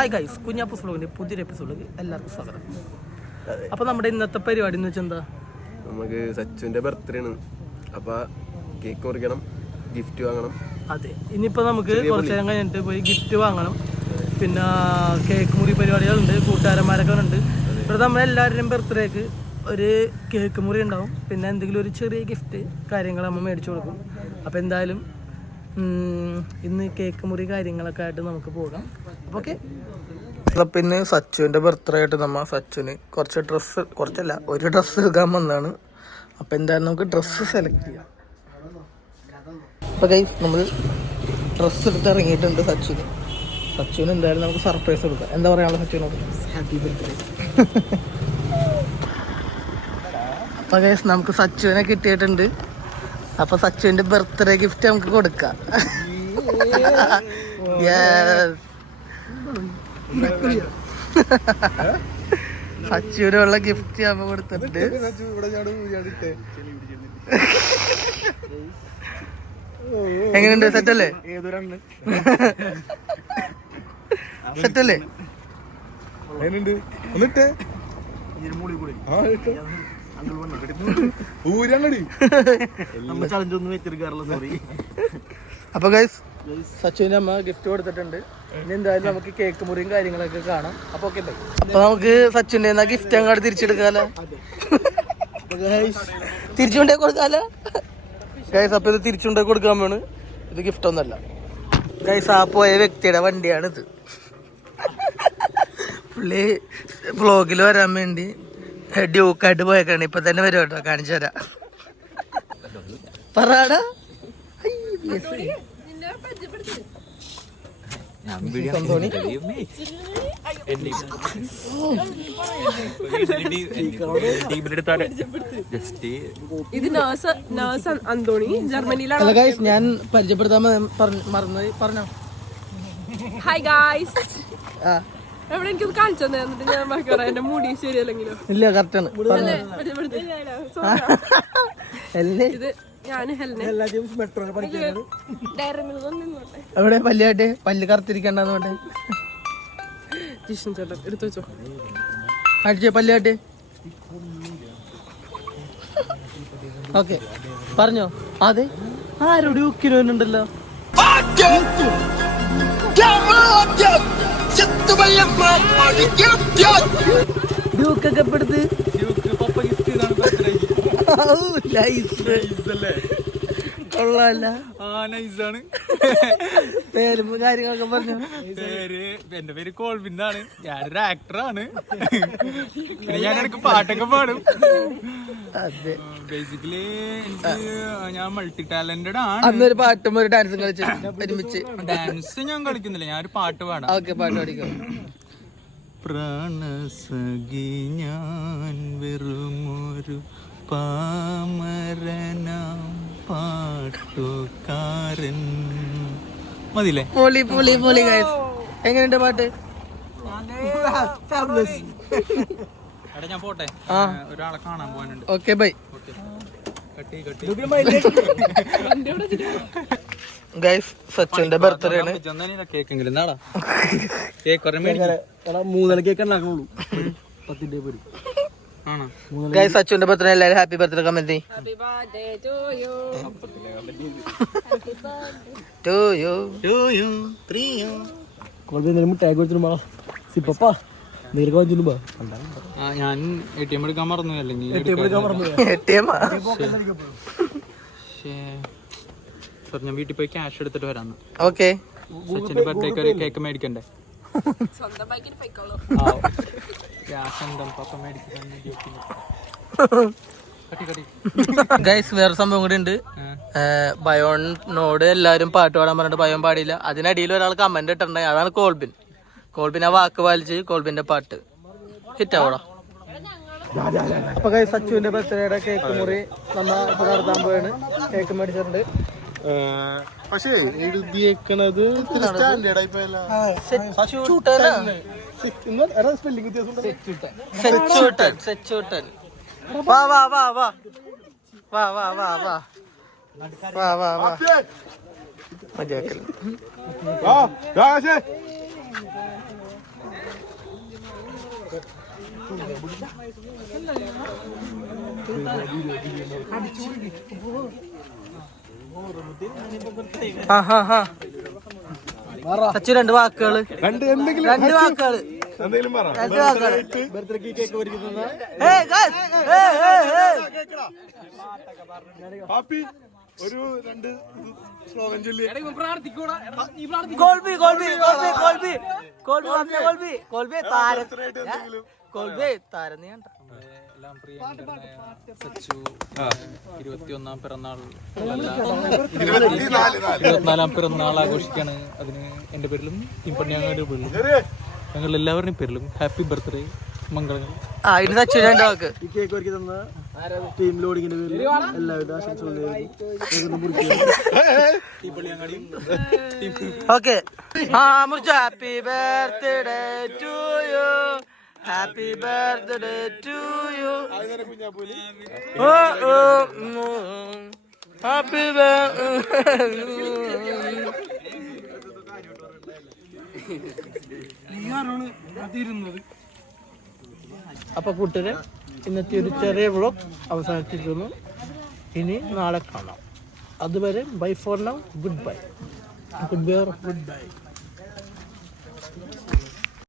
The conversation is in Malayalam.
ഹായ് ഗൈസ്, കുഞ്ഞാപ്പൂസ് വ്ലോഗിൻ്റെ പുതിയൊരു എപ്പിസോഡിലേക്ക് എല്ലാവർക്കും സ്വാഗതം. അപ്പോൾ നമ്മുടെ ഇന്നത്തെ പരിപാടി എന്ന് വെച്ചാൽ എന്താ, നമുക്ക് സച്ചുവിൻ്റെ ബർത്ത്ഡേ ആണ്. അപ്പോൾ കേക്ക് മുറിക്കണം, ഗിഫ്റ്റ് വാങ്ങണം. അതെ, ഇനിയിപ്പോൾ നമുക്ക് കുറച്ച് നേരം കഴിഞ്ഞിട്ട് പോയി ഗിഫ്റ്റ് വാങ്ങണം. പിന്നെ കേക്ക് മുറി പരിപാടികളുണ്ട്, കൂട്ടുകാരന്മാരൊക്കെ ഉണ്ട്. ഇവിടെ നമ്മളെല്ലാവരുടെയും ബർത്ത്ഡേക്ക് ഒരു കേക്ക് മുറി ഉണ്ടാവും. പിന്നെ എന്തെങ്കിലും ഒരു ചെറിയ ഗിഫ്റ്റ് കാര്യങ്ങൾ നമ്മൾ മേടിച്ചു കൊടുക്കും. അപ്പോൾ എന്തായാലും ഇന്ന് കേക്ക് മുറി കാര്യങ്ങളൊക്കെ ആയിട്ട് നമുക്ക് പോകാം. അപ്പോൾ ഓക്കെ, പിന്നെ സച്ചുവിൻ്റെ ബർത്ത്ഡേ ആയിട്ട് നമ്മൾ സച്ചുവിന് ഒരു ഡ്രസ്സ് എടുക്കാൻ വന്നതാണ്. അപ്പോൾ എന്തായാലും നമുക്ക് ഡ്രസ്സ് സെലക്ട് ചെയ്യാം. അപ്പോൾ ഗൈസ്, നമ്മൾ ഡ്രസ്സ് എടുത്ത് ഇറങ്ങിയിട്ടുണ്ട്. സച്ചുവിന് എന്തായാലും നമുക്ക് സർപ്രൈസ് കൊടുക്കാം. എന്താ പറയാനുള്ള സച്ചുവിനോട്? Happy birthday. അപ്പോൾ ഗൈസ്, നമുക്ക് സച്ചുവിനെ കിട്ടിയിട്ടുണ്ട്. അപ്പോൾ സച്ചുവിൻ്റെ ബർത്ത്ഡേ ഗിഫ്റ്റ് നമുക്ക് കൊടുക്കാം. സച്ചുവിനുള്ള ഗിഫ്റ്റ് നമ്മൾ കൊടുത്തിട്ടുണ്ട്. എങ്ങനെയുണ്ട്? സെറ്റല്ലേ? സെറ്റല്ലേ? അപ്പൊ ഗൈസ്, സച്ചുവിന്റെ അമ്മ ഗിഫ്റ്റ് കൊടുത്തിട്ടുണ്ട്. ഇനി എന്തായാലും നമുക്ക് കേക്ക് മുറിയും കാര്യങ്ങളൊക്കെ കാണാം. അപ്പൊ ഓക്കെ ബൈ. അപ്പൊ നമുക്ക് സച്ചുവിന്റെ ഗിഫ്റ്റ് അങ്ങോട്ട് തിരിച്ചെടുക്കാലോ. തിരിച്ചുകൊണ്ടേ കൊടുക്കാലോ ഗൈസ്. അപ്പൊ ഇത് തിരിച്ചുകൊണ്ടേ കൊടുക്കാൻ വേണ്. ഇത് ഗിഫ്റ്റ് ഒന്നല്ല ഗൈസ്, ആ പോയ വ്യക്തിയുടെ വണ്ടിയാണിത്. പുള്ളി വ്ളോഗിൽ വരാൻ വേണ്ടി ഡ്യൂക്കായിട്ട് പോയേക്കാണ്. ഇപ്പൊ തന്നെ വരും കേട്ടോ, കാണിച്ചു തരാം. പറയാടാ. ഞാൻ പരിചയപ്പെടുത്താൻ പറഞ്ഞോ. Hi guys. എവിടെ എനിക്കത് കാണിച്ചു തന്നിട്ട് ഞാൻ മറക്കാറ എന്റെ മുടി ശരിയല്ലെങ്കിലോ? ഇല്ല, കറക്റ്റാണ്. എവിടെ പല്ലാട്ടെ? പല്ല് കറുത്തിരിക്കണ്ടെന്ന് വേണ്ടേ? എടുത്തു വെച്ചോ. അടിച്ചേ പല്ലാട്ടെ. ഓക്കെ, പറഞ്ഞോ. അതെ, ആരോട് ഉക്കിനുണ്ടല്ലോ. ഡ്യൂക്കൊക്കെ പെടുത്ത് കൊള്ളാല്ല. പേരും കാര്യങ്ങളൊക്കെ പറഞ്ഞു. എന്റെ പേര് കോൾവിൻ ആണ്. ഞാനൊരു ആക്ടറാണ്. ഞാനെനിക്ക് പാട്ടൊക്കെ പാടും. അതെ, ബേസിക്കലി ഞാൻ മൾട്ടി ടാലന്റഡ് ആണ്. അന്നൊരു പാട്ടും ഒരു ഡാൻസും കളിച്ചു ഒരുമിച്ച്. ഡാൻസ് ഞാൻ കളിക്കുന്നില്ല, ഞാനൊരു പാട്ട് പാടാം. ഓക്കെ, പാട്ട് പാടിക്കോ. പ്രാണസഖി ഞാൻ വെറുമൊരു പാമരനാം പാട്ടുകാരൻ. മതില്ലേ? പൊളി പൊളി പൊളി ഗൈസ്. എങ്ങനെയുണ്ട് പാട്ട്? എടാ ഞാൻ പോട്ടെ, ഒരാളെ കാണാൻ പോകാനുണ്ട്. Okay bye. ഗൈസ്, സച്ചുവിന്റെ ബർത്ത്ഡേ ആണ്. കേക്കെങ്കിലും എന്താടാ കേക്ക് 3 കേക്ക് ഉണ്ടാക്കുള്ളൂ. 10 പേര്. ഗൈസ്, സച്ചുവിന്റെ ബർത്ത്ഡേ. എല്ലാവരും ഹാപ്പി ബർത്ത്ഡേ കമന്റ് ചെയ്യ്. ഞാൻ ATM എടുക്കാൻ മറന്നു. അല്ലെങ്കിൽ ഞാൻ വീട്ടിൽ പോയി ക്യാഷ് എടുത്തിട്ട് വരാന്ന്. ഓക്കെ, സച്ചിന്റെ ബർത്ത്ഡേക്ക് ഒരു കേക്ക് മേടിക്കണ്ടേ? ഗൈസ്, വേറെ സംഭവം കൂടി ഉണ്ട്. ബയോണിനോട് എല്ലാവരും പാട്ട് പാടാൻ പറഞ്ഞിട്ട് ബയോൺ പാടിയില്ല. അതിനടിയിൽ ഒരാൾ കമന്റ് ഇട്ടിട്ടുണ്ടായി. അതാണ് കോൾബിൻ. കോൾബിൻ ആ വാക്ക് പാലിച്ച് കോൾബിന്റെ പാട്ട് ഹിറ്റ് ആവടാ. അപ്പൊ ഗൈസ്, സച്ചുവിന്റെ ബർത്ത്ഡേയുടെ കേക്ക് മുറി നമ്മ ഇപ്പൊ നടത്താൻ പോയാണ്. കേക്ക് മേടിച്ചിട്ടുണ്ട്. പക്ഷേ എഴുതിയേക്കണത് വാ വാ വാ വാ വാ വാ വാ വാ വാ വാ വാ മതിയാക്കല്. സച്ചു രണ്ട് വാക്കുകള് രണ്ട് വാക്കുകള് ഒരു 2 ശ്ലോകം ചൊല്ലി താരം നീ കണ്ട എല്ലാം പ്രിയങ്കരനായ സച്ചു 21ാം പിറന്നാൾ 24ാം പിറന്നാൾ ആഘോഷിക്കാണ്. അതിന് എൻ്റെ പേരിലും ടീംപണ്യാങ്ങളുടെ പേരിലും ഞങ്ങൾ എല്ലാവരുടെയും പേരിലും ഹാപ്പി ബർത്ത്ഡേ മംഗളങ്ങൾ. ഇനി സച്ചു രണ്ട് വാക്ക്. ഈ കേക്ക് ഒരുക്കി തന്ന ടീം ലോഡിങ്ങിന്റെ പേരിൽ എല്ലാവിധ ആശംസകളും ഓക്കെ. മുറിച്ചു. Happy birthday to you, happy birthday to you, happy അപ്പൊ കൂട്ടരെ ഇന്നത്തെ ഒരു ചെറിയ വ്ളോഗ് അവസാനിച്ചിരിക്കുന്നു. ഇനി നാളെ കാണാം. അതുവരെ bye for now. Good bye.